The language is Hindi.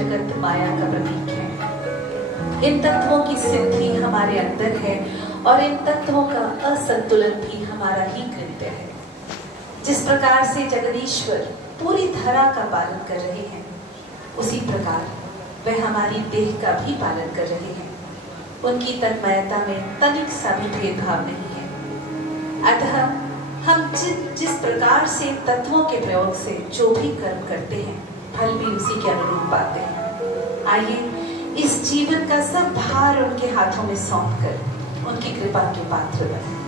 जगत माया का प्रतीक है। इन तत्वों की सिद्धि हमारे अंदर है और इन तत्वों का असंतुलन भी हमारा ही कृत्य है। जिस प्रकार से जगदीश्वर पूरी धरा का पालन कर रहे हैं, उसी प्रकार वह हमारी देह का भी पालन कर रहे हैं। उनकी तन्मयता में तनिक सा भी भेदभाव नहीं है। अतः हम जिस प्रकार से तत्वों के प्रयोग से जो भी कर्म करते हैं, फल भी उसी के अनुरूप पाते हैं। आइए इस जीवन का सब भार उनके हाथों में सौंप कर उनकी कृपा के पात्र बने।